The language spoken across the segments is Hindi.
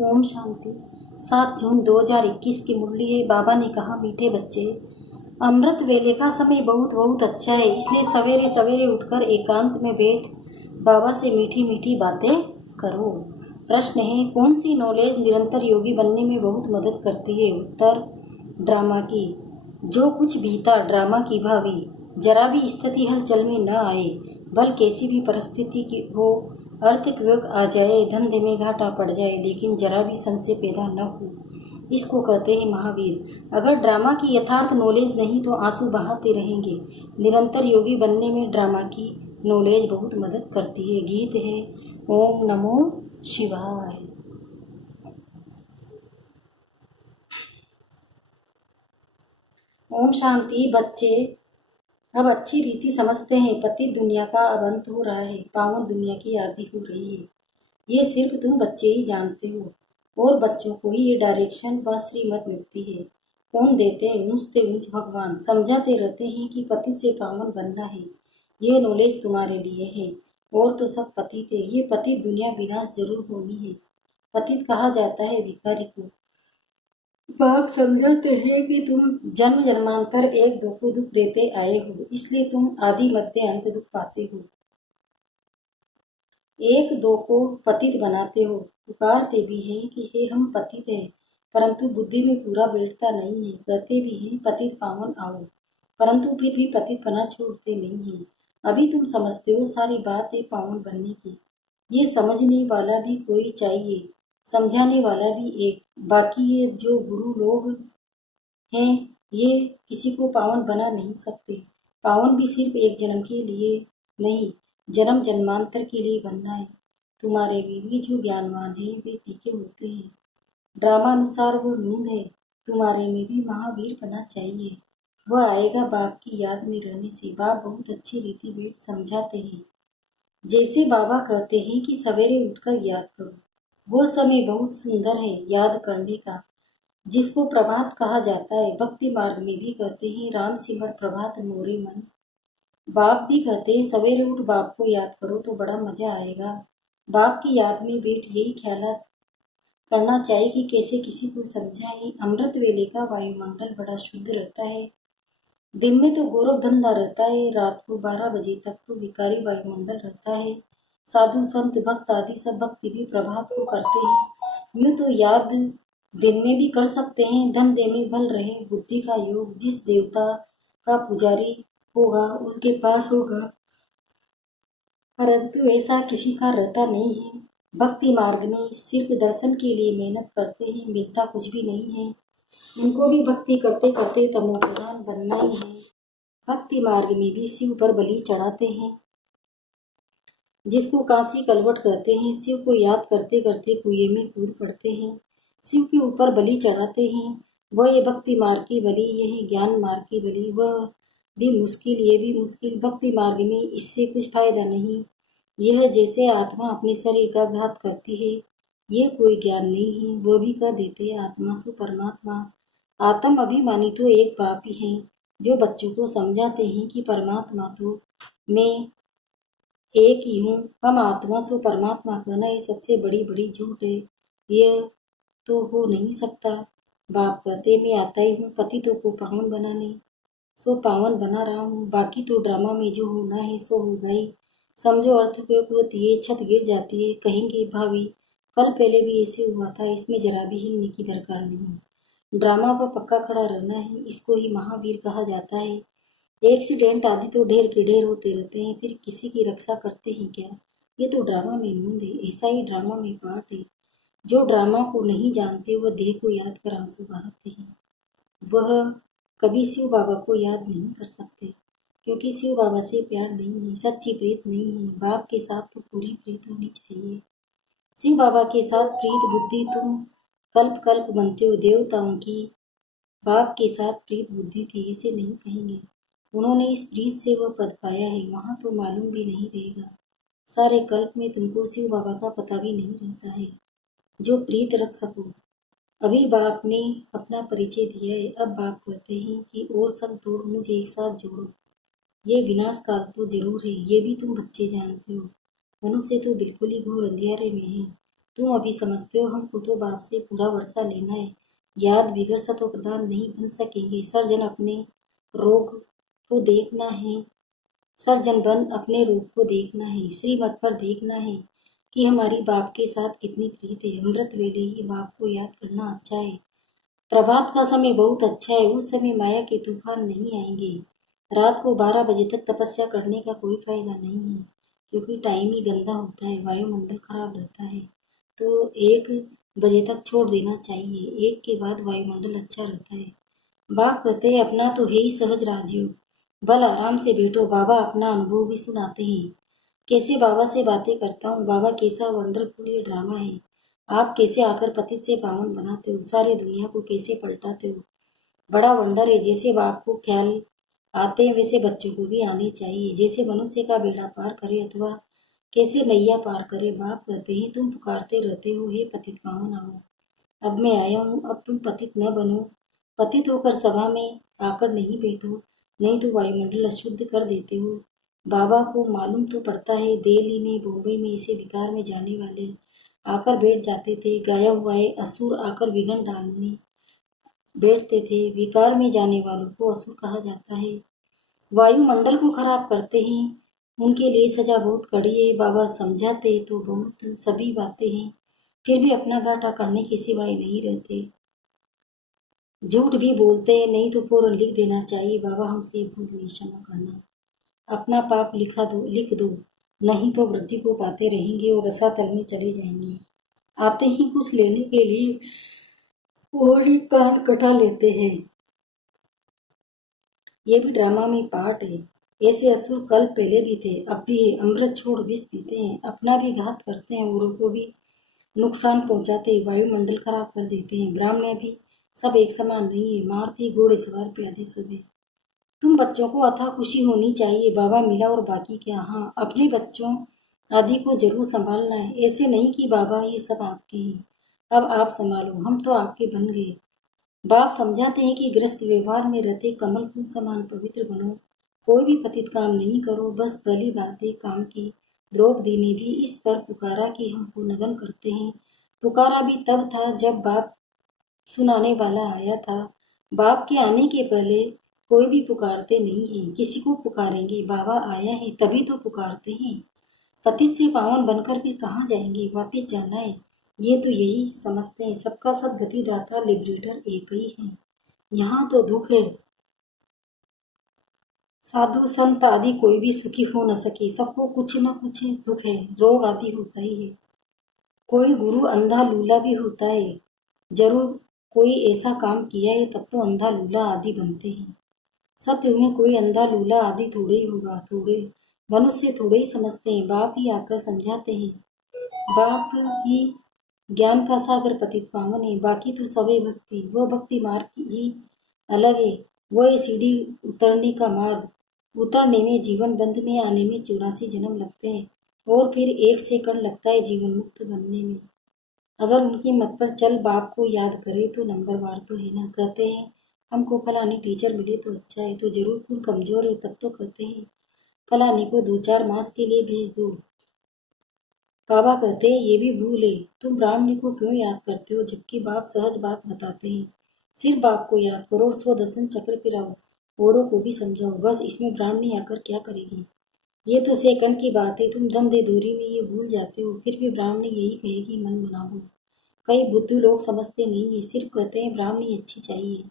ओम शांति। 7 जून 2021 की मुरली है। बाबा ने कहा, मीठे बच्चे, अमृत वेले का समय बहुत बहुत अच्छा है, इसलिए सवेरे सवेरे उठकर एकांत में बैठ बाबा से मीठी मीठी बातें करो। प्रश्न है, कौन सी नॉलेज निरंतर योगी बनने में बहुत मदद करती है? उत्तर, ड्रामा की। जो कुछ बीता ड्रामा की भावी, जरा भी स्थिति हलचल में न आए, बल कैसी भी परिस्थिति की हो, आर्थिक वियोग आ जाए, धंधे में घाटा पड़ जाए, लेकिन जरा भी संशय पैदा न हो, इसको कहते हैं महावीर। अगर ड्रामा की यथार्थ नॉलेज नहीं तो आंसू बहाते रहेंगे। निरंतर योगी बनने में ड्रामा की नॉलेज बहुत मदद करती है। गीत है, ओम नमो शिवाय। ओम शांति। बच्चे अब अच्छी रीति समझते हैं, पतित दुनिया का अब अंत हो रहा है, पावन दुनिया की आदि हो रही है। ये सिर्फ तुम बच्चे ही जानते हो, और बच्चों को ही ये डायरेक्शन व श्रीमत मिलती है। कौन देते हैं? ऊंचते ऊंच भगवान समझाते रहते हैं कि पतित से पावन बनना है। ये नॉलेज तुम्हारे लिए है, और तो सब पतित है। ये पतित दुनिया विनाश जरूर होनी है। पतित कहा जाता है भिखारी को। बाप समझाते हैं कि तुम जन्म जन्मांतर एक दो को दुख देते आए हो, इसलिए तुम आदि मध्य अंत दुख पाते हो। एक दो को पतित बनाते हो, पुकारते भी हैं कि हे हम पतित हैं, परंतु बुद्धि में पूरा बैठता नहीं है। कहते भी हैं पतित पावन आओ, परंतु फिर भी पतित बना छोड़ते नहीं है। अभी तुम समझते हो सारी बात है पावन बनने की। ये समझने वाला भी कोई चाहिए, समझाने वाला भी एक। बाकी ये जो गुरु लोग हैं, ये किसी को पावन बना नहीं सकते। पावन भी सिर्फ एक जन्म के लिए नहीं, जन्म जन्मांतर के लिए बनना है। तुम्हारे भी जो ज्ञानवान है वे तीखे होते हैं, ड्रामा अनुसार वो नींद है। तुम्हारे में भी महावीर बना चाहिए। वह आएगा बाप की याद में रहने से। बाप बहुत अच्छी रीति भेद समझाते हैं। जैसे बाबा कहते हैं कि सवेरे उठकर याद करो, वो समय बहुत सुंदर है याद करने का, जिसको प्रभात कहा जाता है। भक्ति मार्ग में भी कहते हैं, राम सिमर प्रभात मोरे मन। बाप भी कहते हैं सवेरे उठ बाप को याद करो तो बड़ा मजा आएगा। बाप की याद में बैठ यही ख्याल करना चाहिए कि कैसे किसी को समझाएं। अमृत वेले का वायुमंडल बड़ा शुद्ध रहता है। दिन में तो गौरव धंधा रहता है, रात को 12 बजे तक तो विकारी वायुमंडल रहता है। साधु संत भक्त आदि सब भक्ति भी प्रभात को करते हैं। यूं तो याद दिन में भी कर सकते हैं। धंधे में बल रहे, बुद्धि का योग जिस देवता का पुजारी होगा उसके पास होगा, परंतु ऐसा किसी का रहता नहीं है। भक्ति मार्ग में सिर्फ दर्शन के लिए मेहनत करते हैं, मिलता कुछ भी नहीं है। उनको भी भक्ति करते करते तमोप्रधान बनना ही है। भक्ति मार्ग में भी शिव पर बलि चढ़ाते हैं, जिसको काशी कलवट कहते हैं। शिव को याद करते करते कुएं में कूद पड़ते हैं, शिव के ऊपर बलि चढ़ाते हैं। वह ये भक्ति मार्ग की बलि, ये है ज्ञान मार्ग की बलि। वह भी मुश्किल, ये भी मुश्किल। भक्ति मार्ग में इससे कुछ फायदा नहीं। यह जैसे आत्मा अपने शरीर का घात करती है, ये कोई ज्ञान नहीं है। वो भी कह देते आत्मा सो परमात्मा। आत्म अभिमानी तो एक बाप ही है, जो बच्चों को समझाते हैं कि परमात्मा तो मैं एक ही हूँ। हम आत्मा सो परमात्मा कहना ये सबसे बड़ी बड़ी झूठ है, यह तो हो नहीं सकता। बाप कहते मैं आता ही हूँ पतितों को पावन बनाने, सो पावन बना रहा हूँ। बाकी तो ड्रामा में जो होना है सो होगा ही। समझो अर्थप्रयोग होती है, छत गिर जाती है, कहेंगे भाभी कल पहले भी ऐसे हुआ था, इसमें जरा भी हिलने की दरकार नहीं। ड्रामा पर पक्का खड़ा रहना है, इसको ही महावीर कहा जाता है। एक्सीडेंट आदि तो ढेर के ढेर होते रहते हैं, फिर किसी की रक्षा करते हैं क्या? ये तो ड्रामा में मूंद है, ऐसा ही ड्रामा में पार्ट है। जो ड्रामा को नहीं जानते वह देह को याद कर आंसू बहाते हैं। वह कभी शिव बाबा को याद नहीं कर सकते, क्योंकि शिव बाबा से प्यार नहीं है, सच्ची प्रीत नहीं है। बाप के साथ तो पूरी प्रीत होनी चाहिए। शिव बाबा के साथ प्रीत बुद्धि तुम कल्प कल्प बनते हो देवताओं की। बाप के साथ प्रीत बुद्धि थी, इसे नहीं कहेंगे। उन्होंने इस प्रीत से वह पद पाया है, वहां तो मालूम भी नहीं रहेगा। सारे कल्प में तुमको शिव बाबा का पता भी नहीं रहता है, जो प्रीत रख सको। अभी बाप ने अपना परिचय दिया है, अब बाप कहते हैं कि और सब तोड़ मुझे एक साथ जोड़ो। ये विनाश काल तो जरूर है, ये भी तुम बच्चे जानते हो। मनुष्य तो बिल्कुल ही घोर अंधियारे में है। तुम अभी समझते हो हमको तो बाप से पूरा वर्षा लेना है। याद बिगड़ सतो प्रधान नहीं बन सकेंगे। सर्जन अपने रोग को देखना है। सर्जन बन अपने रूप को देखना है। श्रीमत पर देखना है कि हमारी बाप के साथ कितनी प्रीत है। अमृत वेले ही बाप को याद करना अच्छा है। प्रभात का समय बहुत अच्छा है। उस समय माया के तूफान नहीं आएंगे। रात को 12 बजे तक तपस्या करने का कोई फायदा नहीं है, क्योंकि टाइम ही गंदा होता है, वायुमंडल खराब रहता है। तो 1 बजे तक छोड़ देना चाहिए। 1 के बाद वायुमंडल अच्छा रहता है। बाप कहते हैं अपना तो है ही सहज राजयोग, बल आराम से बैठो। बाबा अपना अनुभव भी सुनाते हैं। कैसे बाबा से बातें करता हूँ, बाबा कैसा वंडरफुल ये ड्रामा है। आप कैसे आकर पतित से पावन बनाते हो, सारी दुनिया को कैसे पलटाते हो। बड़ा वंडर है। जैसे बाप को ख्याल आते हैं वैसे बच्चों को भी आने चाहिए। जैसे मनुष्य का बेड़ा पार करे अथवा कैसे नैया पार करे। बाप कहते हैं तुम पुकारते रहते हो, हे पतित पावन आओ। अब मैं आया हूँ, अब तुम पतित न बनो। पतित होकर सभा में आकर नहीं बैठो, नहीं तो वायुमंडल अशुद्ध कर देते हो। बाबा को मालूम तो पड़ता है, दिल्ली में बॉम्बे में ऐसे विकार में जाने वाले आकर बैठ जाते थे। गाया हुआ है असुर आकर विघन डालने बैठते थे। विकार में जाने वालों को असुर कहा जाता है। वायुमंडल को खराब करते हैं, उनके लिए सजा बहुत कड़ी है। बाबा समझाते तो बहुत सभी बातें हैं, फिर भी अपना घाटा करने के सिवाय नहीं रहते। झूठ भी बोलते हैं, नहीं तो फौरन लिख देना चाहिए, बाबा हमसे भूल हुई क्षमा करना। अपना पाप लिख दो, नहीं तो वृद्धि को पाते रहेंगे और रसातल में चले जाएंगे। आते ही कुछ लेने के लिए और ही कान कटा लेते हैं। ये भी ड्रामा में पार्ट है। ऐसे असुर कल पहले भी थे, अब भी है। अमृत छोड़ विष पीते हैं, अपना भी घात करते हैं, औरों को भी नुकसान पहुंचाते हैं, वायुमंडल खराब कर देते हैं। ब्राह्मण भी सब एक समान नहीं है, मारती घोड़े सवार प्यादे सब है। तुम बच्चों को अथाह खुशी होनी चाहिए, बाबा मिला और बाकी क्या। हाँ, अपने बच्चों आदि को जरूर संभालना है। ऐसे नहीं कि बाबा ये सब आपके हैं, अब आप संभालो, हम तो आपके बन गए। बाप समझाते हैं कि गृहस्थ व्यवहार में रहते कमल फूल समान पवित्र बनो। कोई भी पतित काम नहीं करो, बस भली बातें काम की। द्रौपदी ने भी इस पर पुकारा कि हमको नगन करते हैं। पुकारा भी तब था जब बाप सुनाने वाला आया था। बाप के आने के पहले कोई भी पुकारते नहीं है। किसी को पुकारेंगे, बाबा आया है तभी तो पुकारते हैं। पतित से पावन बनकर फिर कहाँ जाएंगे, वापिस जाना है। ये तो यही समझते हैं, सबका सदगति दाता लिबरेटर एक ही है। यहाँ तो दुख है, साधु संत आदि कोई भी सुखी हो न सके, सबको कुछ न कुछ दुख है, रोग आदि होता ही है। कोई गुरु अंधा लूला भी होता है, जरूर कोई ऐसा काम किया है तब तो अंधा लूला आदि बनते हैं। सत्य में कोई अंधा लूला आदि थोड़े ही होगा, थोड़े मनुष्य थोड़े ही समझते हैं। बाप ही आकर समझाते हैं। बाप ही ज्ञान का सागर पतित पावन है, बाकी तो सबे भक्ति। वह भक्ति मार्ग ही अलग है। वह सीढ़ी उतरने का मार्ग। उतरने में जीवन बंध में आने में 84 जन्म लगते हैं, और फिर 1 सेकंड लगता है जीवन मुक्त बनने में। अगर उनकी मत पर चल बाप को याद करे तो नंबरवार तो है ना। कहते हैं हमको फलानी टीचर मिले तो अच्छा है, तो जरूर खून कमजोर है तब तो कहते हैं फलानी को 2-4 मास के लिए भेज दो। बाबा कहते हैं ये भी भूल है, तुम ब्राह्मणी को क्यों याद करते हो, जबकि बाप सहज बात बताते हैं। सिर्फ बाप को याद करो और 100 चक्र फिराओ, औरों को भी समझाओ। बस इसमें ब्राह्मणी आकर क्या करेगी। ये तो सेकंड की बात है, तुम धंधे दूरी में ये भूल जाते हो। फिर भी ब्राह्मणी यही कहेगी मन बनाओ। कई बुद्धू लोग समझते नहीं है, सिर्फ कहते हैं ब्राह्मणी अच्छी चाहिए।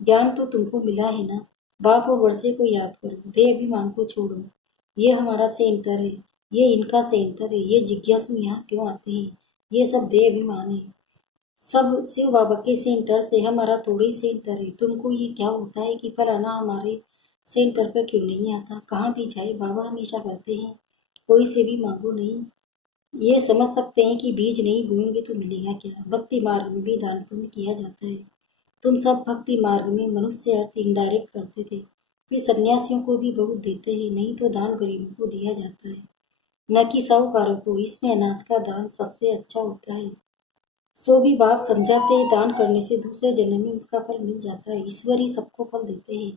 ज्ञान तो तुमको मिला है ना। बाप और वर्षे को याद करो, देह अभिमान को छोड़ो। ये हमारा सेंटर है, ये इनका सेंटर है, ये जिज्ञासु यहाँ क्यों आते हैं, ये सब देह अभिमान है। सब शिव बाबा के सेंटर से, हमारा थोड़ा ही सेंटर है। तुमको ये क्या होता है कि फलाना हमारे सेंटर पर क्यों नहीं आता। कहाँ भी जाए बाबा हमेशा कहते हैं कोई से भी मांगो नहीं। ये समझ सकते हैं कि बीज नहीं बोएंगे तो मिलेगा क्या। भक्ति मार्ग में भी दान पुण्य किया जाता है। तुम सब भक्ति मार्ग में मनुष्य अर्थ इनडायरेक्ट करते थे, फिर सन्यासियों को भी बहुत देते हैं, नहीं तो दान गरीबों को दिया जाता है, न कि साहूकारों को। इसमें अनाज का दान सबसे अच्छा होता है। सो भी बाप समझाते हैं दान करने से दूसरे जन्म में उसका फल मिल जाता है। ईश्वर ही सबको फल देते हैं,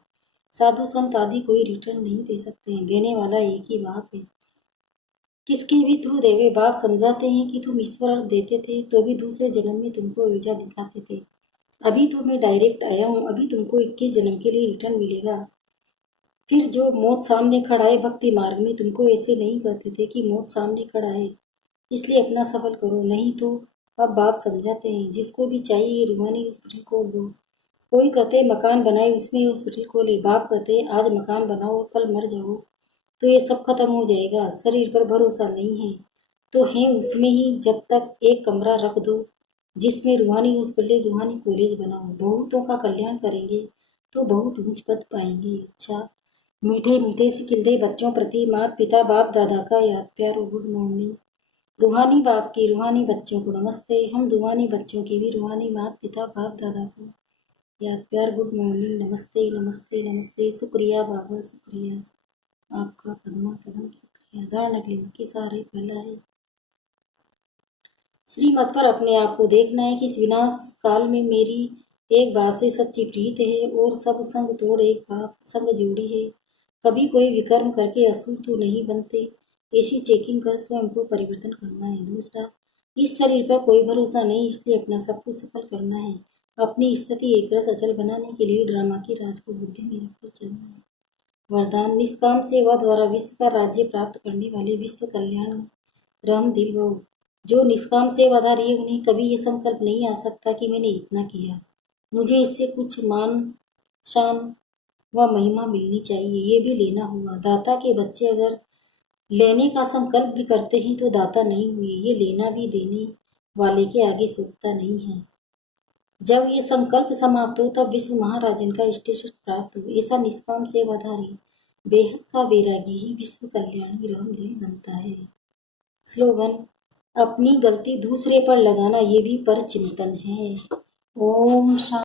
साधु संत आदि कोई रिटर्न नहीं दे सकते हैं। देने वाला एक ही बाप है। किसके भी थ्रू देवे बाप समझाते हैं कि तुम ईश्वर अर्थ देते थे तो भी दूसरे जन्म में तुमको ऊर्जा दिखाते थे। अभी तो मैं डायरेक्ट आया हूँ, अभी तुमको 21 जन्म के लिए रिटर्न मिलेगा। फिर जो मौत सामने खड़ा है भक्ति मार्ग में तुमको ऐसे नहीं कहते थे कि मौत सामने खड़ा है इसलिए अपना सफल करो, नहीं तो। अब बाप समझाते हैं जिसको भी चाहिए रूहानी हॉस्पिटल खोल दो। कोई कहते मकान बनाए उसमें हॉस्पिटल खोले, बाप कहते आज मकान बनाओ और कल मर जाओ तो ये सब खत्म हो जाएगा। शरीर पर भरोसा नहीं है तो है उसमें ही जब तक एक कमरा रख दो जिसमें रूहानी हॉस्पिटल रूहानी कॉलेज बनाओ, बहुतों का कल्याण करेंगे तो बहुत ऊंच पद पाएंगे। अच्छा, मीठे मीठे से खिलते बच्चों प्रति माता पिता बाप दादा का याद प्यार और गुड मॉर्निंग। रूहानी बाप की रूहानी बच्चों को नमस्ते। हम रूहानी बच्चों की भी रूहानी माता पिता बाप दादा को याद प्यार गुड मॉर्निंग। नमस्ते नमस्ते नमस्ते। शुक्रिया बाबा, शुक्रिया आपका कदम कदम शुक्रिया। धारणा के लिए सारे पहला है श्रीमत पर अपने आप को देखना है कि इस विनाश काल में मेरी एक बात से सच्ची प्रीत है और सब संग तोड़ एक बात संग जोड़ी है। कभी कोई विकर्म करके असुर तो नहीं बनते, ऐसी चेकिंग कर स्वयं को परिवर्तन करना है। दूसरा, इस शरीर पर कोई भरोसा नहीं इसलिए अपना सब कुछ सफल करना है। अपनी स्थिति एक रस अचल बनाने के लिए ड्रामा के राज को बुद्धि में रखकर चलना है। वरदान, निष्काम सेवा द्वारा विश्व का राज्य प्राप्त करने वाले विश्व कल्याण राम दिल वो जो निष्काम सेवाधारी है उन्हें कभी ये संकल्प नहीं आ सकता कि मैंने इतना किया, मुझे इससे कुछ मान शान व महिमा मिलनी चाहिए। ये भी लेना हुआ। दाता के बच्चे अगर लेने का संकल्प भी करते हैं तो दाता नहीं हुए। ये लेना भी देने वाले के आगे सूखता नहीं है। जब ये संकल्प समाप्त हो तब विश्व महाराजन का स्टेटस प्राप्त हो। ऐसा निष्काम सेवाधारी बेहद का वैरागी ही विश्व कल्याणी रामदिल बनता है। स्लोगन, अपनी गलती दूसरे पर लगाना ये भी पर चिंतन है। ओम शांति।